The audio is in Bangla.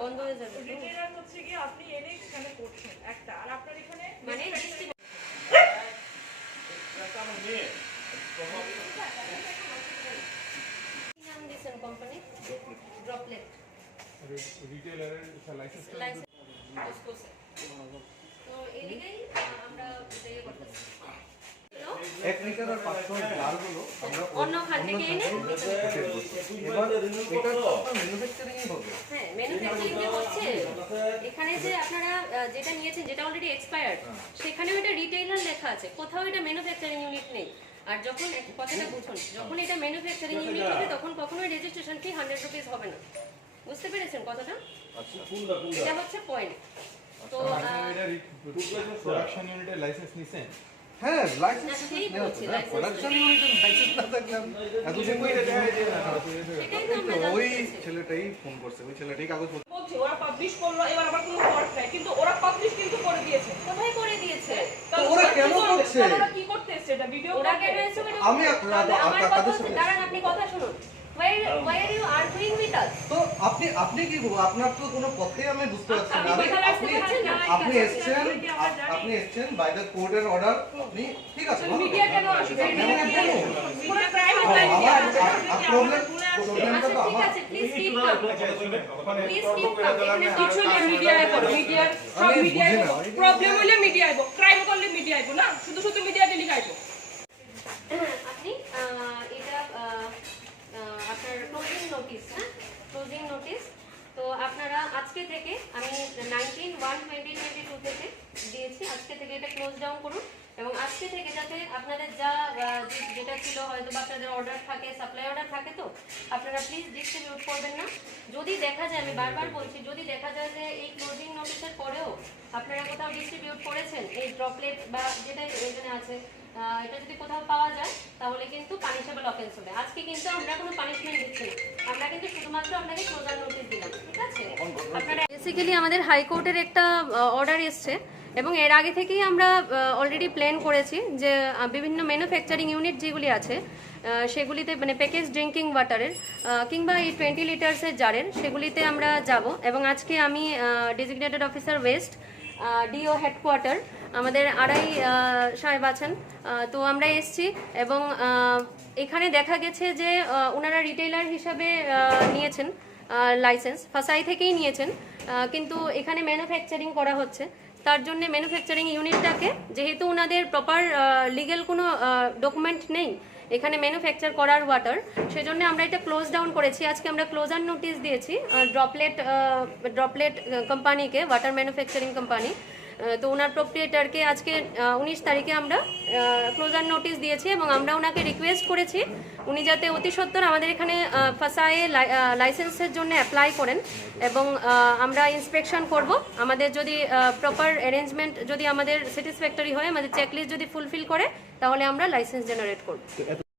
বন্ধ হয়ে যাবে। রিটেলার হচ্ছে কি আপনি এনে এখানে করছেন একটা, আর আপনার এখানে মানে নাম দিয়েছেন কোম্পানি ড্রপলেট রিটেলারের লাইসেন্স তো এদিকেই আমরা এটাই করতেছি। এক লিটার আর 500 জার হলো আমরা অন্য খান থেকে এনে এবার এটা তো ম্যানুফ্যাকচারিং এ হবে। হ্যাঁ ম্যানুফ্যাকচারিং এ হচ্ছে। এখানে যে আপনারা যেটা নিয়েছেন যেটা অলরেডি এক্সপায়ার্ড সেখানেও এটা রিটেইলার লেখা আছে, কোথাও এটা ম্যানুফ্যাকচারিং ইউনিট নেই। আর যখন এক কথাটা বুঝুন, যখন এটা ম্যানুফ্যাকচারিং ইউনিট হবে তখন কখনোই রেজিস্ট্রেশন ফি 100 রুপিস হবে না। বুঝতে পেরেছেন কথাটা? আচ্ছা এটা হচ্ছে পয়েন্ট। তো এটা প্রোডাকশন ইউনিটের লাইসেন্স নিছেন? হ্যাঁ লাইসেন্স সেই বলছি প্রোডাকশন ইউনিটের লাইসেন্স না থাকলে এত দিন কইরা যায় যে ওই ছেলেটাই ফোন করছে, ওই ছেলেটাই কাগজ বলছে ওরা পাবলিশ করলো, এবার আবার কোনো ফল্ট নাই, কিন্তু ওরা পাবলিশ কিন্তু করে দিয়েছে। কোথায় করে দিয়েছে? তো ওরা কেন করছে? ওরা কি করতেছে? এটা ভিডিও ওরা কেন এসে আমি আপনাদের সাথে দাঁড়ান, আপনি কথা শুনুন। Why are you arguing with us? তো আপনি কি বলবো? আপনার তো কোনো কথাই আমি বুঝতে পারছি না। আপনি এসেছেন by the court and order. আপনি ঠিক আছে মিডিয়া কেন আসবে? পুরো ক্রাইম লাইন প্রবলেমটা তো আমার। Please keep calm. Please keep calm. এখানে কিছু না, মিডিয়ায় করো। মিডিয়ার সব মিডিয়ায় প্রবলেম হইলে মিডিয়ায় আইবো, ক্রাইম করলে মিডিয়ায় আইবো না, শুধু শুধু মিডিয়া দিলি গাইবো। আপনি এটা আপনার ক্লোজিং নোটিশ, হ্যাঁ ক্লোজিং নোটিশ। তো আপনারা আজকে থেকে আমি 19/1/2022 থেকে দিয়েছি, আজকে থেকে এটা ক্লোজ ডাউন করুন। এবং আজকে থেকে যাতে আপনাদের যা যেটা ছিল হয়তো বা আপনাদের অর্ডার থাকে, সাপ্লাই অর্ডার থাকে, তো আপনারা প্লিজ ডিস্ট্রিবিউট করবেন না। যদি দেখা যায়, আমি বারবার বলছি, যদি দেখা যায় যে এই ক্লোজিং নোটিশের পরেও আপনারা কোথাও ডিস্ট্রিবিউট করেছেন এই ড্রপলেট বা যেটা এখানে আছে, এটা যদি কোথাও পাওয়া যায় তাহলে কিন্তু পানিশেবল অফেন্স হবে। আজকে কিন্তু আমরা কোনো পানিশমেন্ট দিচ্ছি না, আমরা কিন্তু শুধুমাত্র আপনাকে ক্লোজার নোটিশ দিলাম, ঠিক আছে? আপনারা বেসিক্যালি আমাদের হাইকোর্টের একটা অর্ডার এসছে এবং এর আগে থেকেই আমরা অলরেডি প্ল্যান করেছি যে বিভিন্ন ম্যানুফ্যাকচারিং ইউনিট যেগুলি আছে সেগুলিতে মানে প্যাকেজ ড্রিঙ্কিং ওয়াটারের কিংবা এই 20 লিটার্সের জারের সেগুলিতে আমরা যাব। এবং আজকে আমি designated officer west DO headquarter আমাদের আড়াই সাহেব আছেন, তো আমরা এসছি এবং এখানে দেখা গেছে যে ওনারা রিটেইলার হিসাবে নিয়েছেন লাইসেন্স, ফাসাই থেকেই নিয়েছেন, কিন্তু এখানে ম্যানুফ্যাকচারিং করা হচ্ছে। তার জন্য ম্যানুফ্যাকচারিং ইউনিটটাকে যেহেতু ওনাদের প্রপার লিগ্যাল কোনো ডকুমেন্ট নেই এখানে ম্যানুফ্যাকচার করার ওয়াটার, সেজন্য আমরা এটা ক্লোজ ডাউন করেছি। আজকে আমরা ক্লোজার নোটিশ দিয়েছি ড্রপলেট কোম্পানিকে, ওয়াটার ম্যানুফ্যাকচারিং কোম্পানি। তো ওনার প্রোপ্রিয়েটারকে আজকে 19 তারিখে আমরা ক্লোজার নোটিশ দিয়েছি এবং আমরা ওনাকে রিকোয়েস্ট করেছি উনি যাতে অতি সত্বর আমাদের এখানে ফাসায়ে লাইসেন্সের জন্য অ্যাপ্লাই করেন এবং আমরা ইন্সপেকশন করব। আমাদের যদি প্রপার অ্যারেঞ্জমেন্ট যদি আমাদের স্যাটিসফ্যাক্টরি হয়, আমাদের চেকলিস্ট যদি ফুলফিল করে, তাহলে আমরা লাইসেন্স জেনারেট করব।